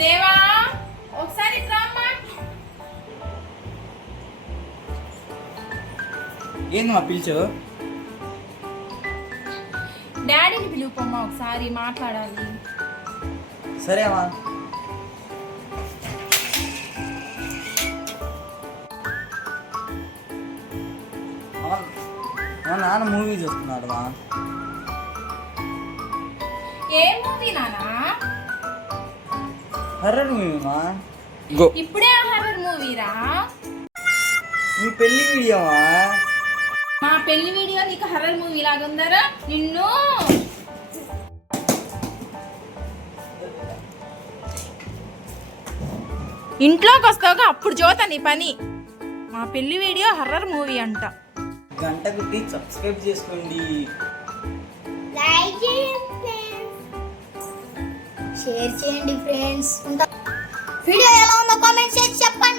దేవా ఒకసారి రామ్మా. ఏందమ్మా పిలిచు? డాడీని పిలుపమ్మా, ఒకసారి మాట్లాడాలి. సరే అమ్మా. మా నాన్న మూవీ చూస్తున్నాడు మా. ఏ మూవీ నానా? హర్రర్ మూవీ మా. ఇప్పుడే హర్రర్ మూవీరా? మీ పెళ్లి వీడియోమా? మా పెళ్లి వీడియో నీకు హర్రర్ మూవీ లాగా ఉందరా? నిన్ను ఇంట్లోకి వస్తావుగా అప్పుడు చూతా నీ పని. మా పెళ్లి వీడియో హర్రర్ మూవీ అంట. గంట కొట్టి సబ్స్క్రైబ్ చేసుకోండి. లైక్ చేయండి ఫ్రెండ్స్, షేర్ చేయండి ఫ్రెండ్స్. ఇంకా వీడియో ఎలా ఉందో కామెంట్ చేసి చెప్పండి.